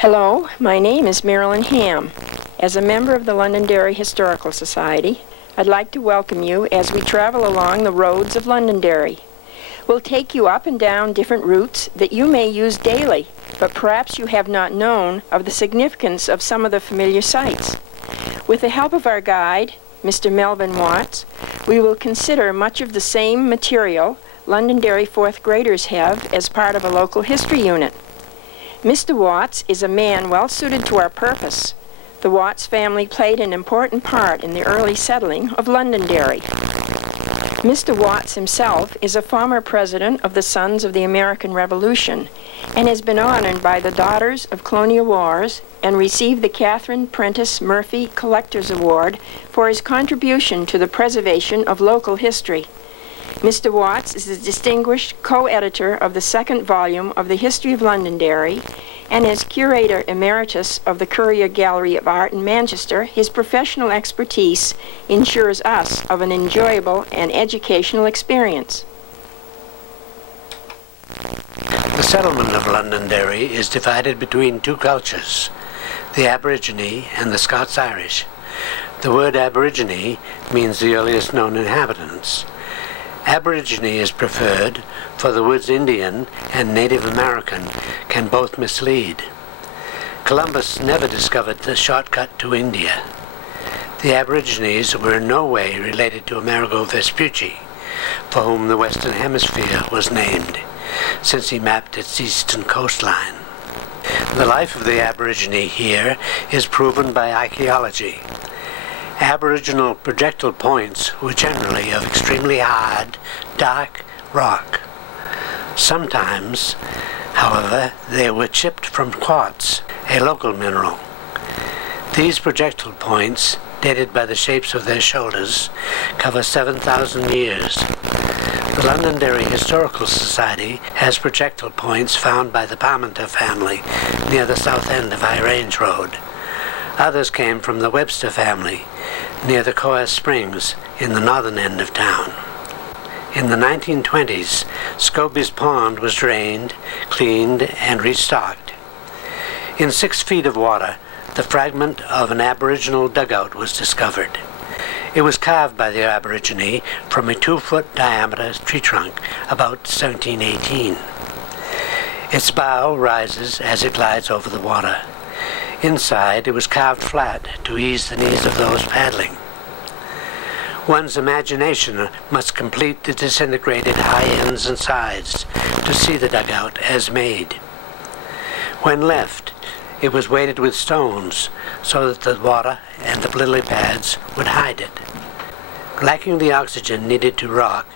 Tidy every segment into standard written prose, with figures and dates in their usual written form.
Hello, my name is Marilyn Ham. As a member of the Londonderry Historical Society, I'd like to welcome you as we travel along the roads of Londonderry. We'll take you up and down different routes that you may use daily, but perhaps you have not known of the significance of some of the familiar sights. With the help of our guide, Mr. Melvin Watts, we will consider much of the same material Londonderry fourth graders have as part of a local history unit. Mr. Watts is a man well suited to our purpose. The Watts family played an important part in the early settling of Londonderry. Mr. Watts himself is a former president of the Sons of the American Revolution and has been honored by the Daughters of Colonial Wars and received the Catherine Prentice Murphy Collector's Award for his contribution to the preservation of local history. Mr. Watts is a distinguished co-editor of the second volume of the History of Londonderry, and as curator emeritus of the Currier Gallery of Art in Manchester, his professional expertise ensures us of an enjoyable and educational experience. The settlement of Londonderry is divided between two cultures, the Aborigine and the Scots-Irish. The word Aborigine means the earliest known inhabitants. Aborigine is preferred, for the words Indian and Native American can both mislead. Columbus never discovered the shortcut to India. The Aborigines were in no way related to Amerigo Vespucci, for whom the Western Hemisphere was named, since he mapped its eastern coastline. The life of the Aborigine here is proven by archaeology. Aboriginal projectile points were generally of extremely hard, dark rock. Sometimes, however, they were chipped from quartz, a local mineral. These projectile points, dated by the shapes of their shoulders, cover 7,000 years. The Londonderry Historical Society has projectile points found by the Parmenter family near the south end of High Range Road. Others came from the Webster family near the Coas Springs in the northern end of town. In the 1920s, Scobie's Pond was drained, cleaned, and restocked. In 6 feet of water, the fragment of an Aboriginal dugout was discovered. It was carved by the Aborigine from a 2-foot diameter tree trunk about 1718. Its bow rises as it glides over the water. Inside, it was carved flat to ease the knees of those paddling. One's imagination must complete the disintegrated high ends and sides to see the dugout as made. When left, it was weighted with stones so that the water and the lily pads would hide it. Lacking the oxygen needed to rock,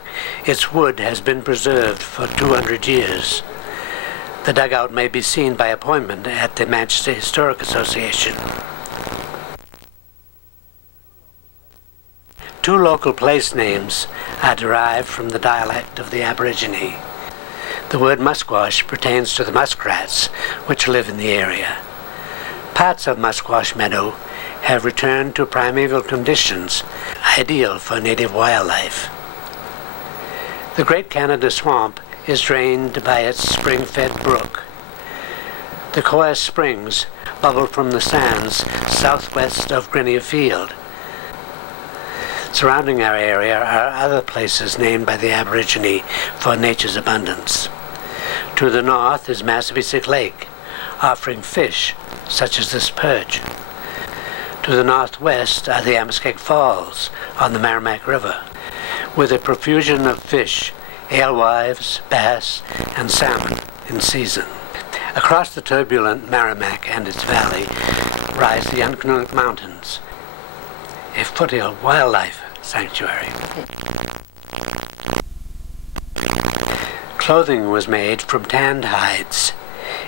its wood has been preserved for 200 years. The dugout may be seen by appointment at the Manchester Historic Association. 2 local place names are derived from the dialect of the Aborigine. The word musquash pertains to the muskrats which live in the area. Parts of Musquash Meadow have returned to primeval conditions, ideal for native wildlife. The Great Canada Swamp is drained by its spring-fed brook. The Coas Springs bubble from the sands southwest of Grenier Field. Surrounding our area are other places named by the Aborigine for nature's abundance. To the north is Massabesic Lake, offering fish such as this perch. To the northwest are the Amoskeag Falls on the Merrimack River, with a profusion of fish, alewives, bass, and salmon in season. Across the turbulent Merrimack and its valley rise the Uncannock Mountains, a foothill wildlife sanctuary. Clothing was made from tanned hides.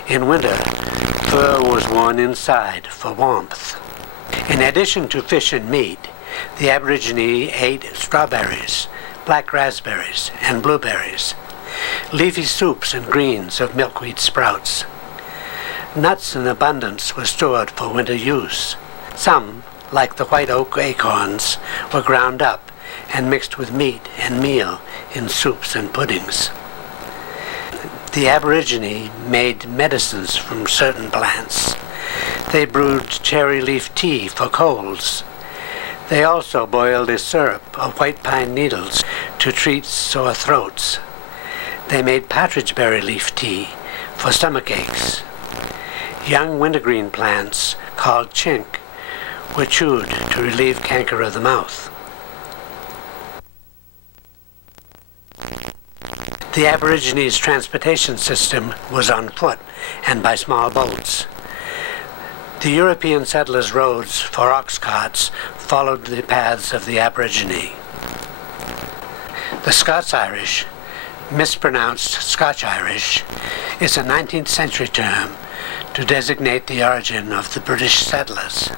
In winter, fur was worn inside for warmth. In addition to fish and meat, the Aborigine ate strawberries, black raspberries, and blueberries, leafy soups and greens of milkweed sprouts. Nuts in abundance were stored for winter use. Some, like the white oak acorns, were ground up and mixed with meat and meal in soups and puddings. The Aborigine made medicines from certain plants, They brewed cherry leaf tea for colds. They also boiled a syrup of white pine needles to treat sore throats. They made partridge berry leaf tea for stomach aches. Young wintergreen plants, called chink, were chewed to relieve canker of the mouth. The Aborigines' transportation system was on foot and by small boats. The European settlers' roads for ox carts followed the paths of the Aborigine. The Scots-Irish, mispronounced Scotch-Irish, is a 19th century term to designate the origin of the British settlers.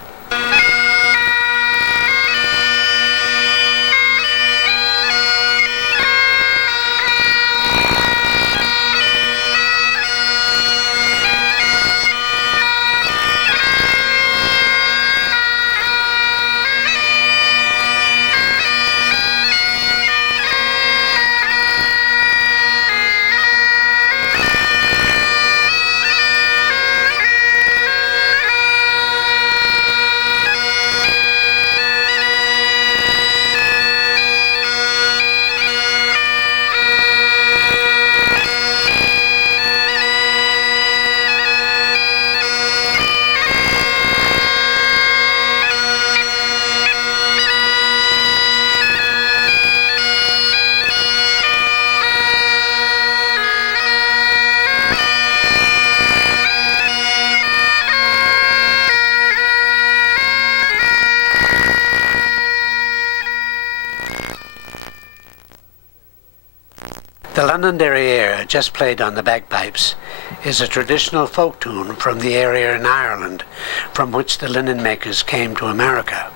The Londonderry air, just played on the bagpipes, is a traditional folk tune from the area in Ireland from which the linen makers came to America.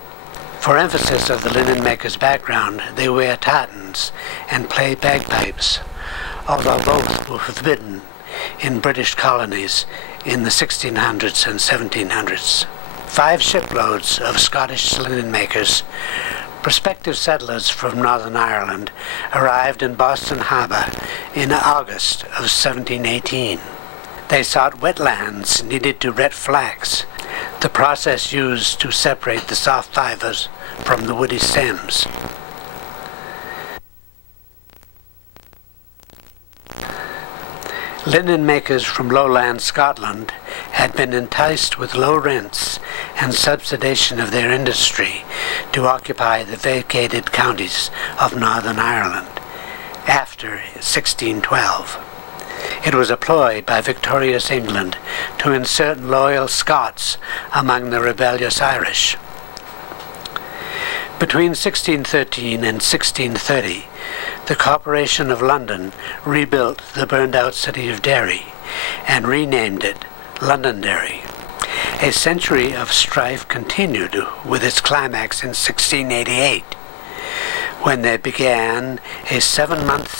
For emphasis of the linen makers' background, they wear tartans and play bagpipes, although both were forbidden in British colonies in the 1600s and 1700s. 5 shiploads of Scottish linen makers, prospective settlers from Northern Ireland, arrived in Boston Harbor in August of 1718. They sought wetlands needed to ret flax, the process used to separate the soft fibers from the woody stems. Linen makers from lowland Scotland had been enticed with low rents and subsidization of their industry to occupy the vacated counties of Northern Ireland after 1612. It was a ploy by victorious England to insert loyal Scots among the rebellious Irish. Between 1613 and 1630, the Corporation of London rebuilt the burned-out city of Derry and renamed it Londonderry. A century of strife continued with its climax in 1688, when there began a 7-month